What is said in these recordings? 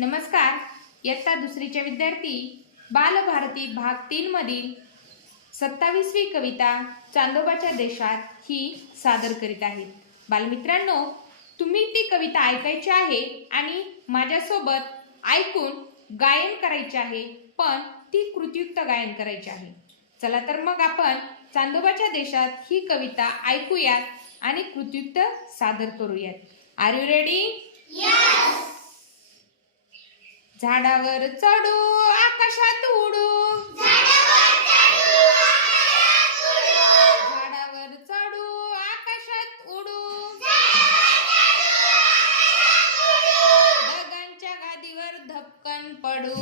नमस्कार. इयत्ता दुसरीच्या विद्यार्थी बालभारती भाग तीनमधील सत्तावीसवी कविता चांदोबाच्या देशात ही सादर करीत आहेत. बालमित्रांनो तुम्ही ती कविता ऐकायची आहे आणि माझ्यासोबत ऐकून गायन करायचे आहे पण ती कृतियुक्त गायन करायची आहे. चला तर मग आपण चांदोबाच्या देशात ही कविता ऐकूयात आणि कृतियुक्त सादर करूयात. आर यू रेडी झाडावर चढू आकाशात उडू. झाडावर चढू आकाशात उडू. ढगांच्या गादीवर धपकन पडू.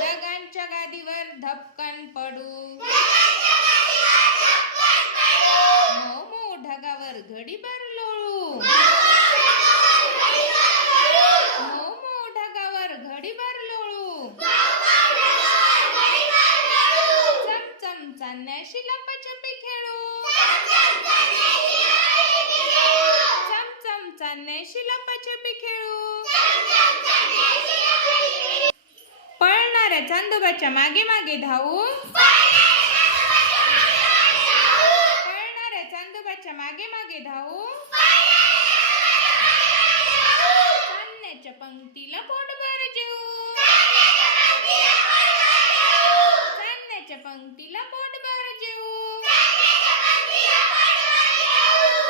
ढगांच्या गादीवर धपकन पडू. चांदण्याशी लपाछपी खेळू. चमचम चांदण्याशी लपाछपी खेळू. पळणाऱ्या चांदोबाच्या मागे मागे धावू. पळणाऱ्या चांदोबाच्या मागे मागे धावू चांदण्याच्या पंक्तीला पोटभर जेऊ चांदण्याच्या पंक्तीला पोटभर जेऊ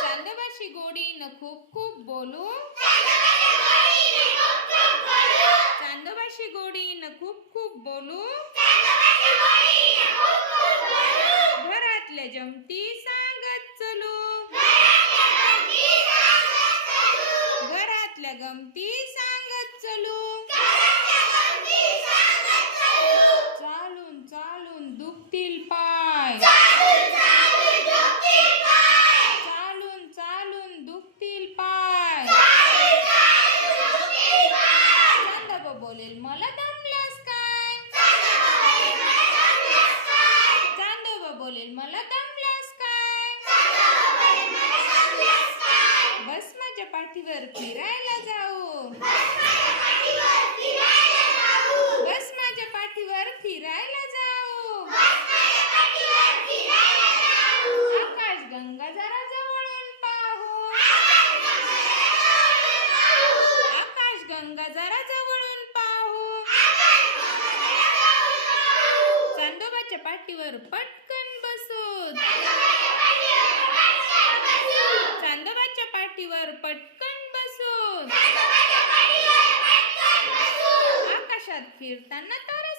चांदोबाशी गोडीनं खूप खूप बोलू. चांदोबाशी गोडीनं खूप खूप बोलू. घरातल्या जमती सांगत चलू. घरातल्या गमती सांगत चलू. माझ्या फिरायला जाऊ. बस माझ्या पाठीवर फिरायला जाऊ. आकाश गंगा जरा जवळून पाहू. आकाश गंगा जरा जवळून पाहू. चांदोबाच्या पाठीवर पटकन बसू चांदोबाच्या पाठीवर पटकन बसू आकाशात फिरताना तारा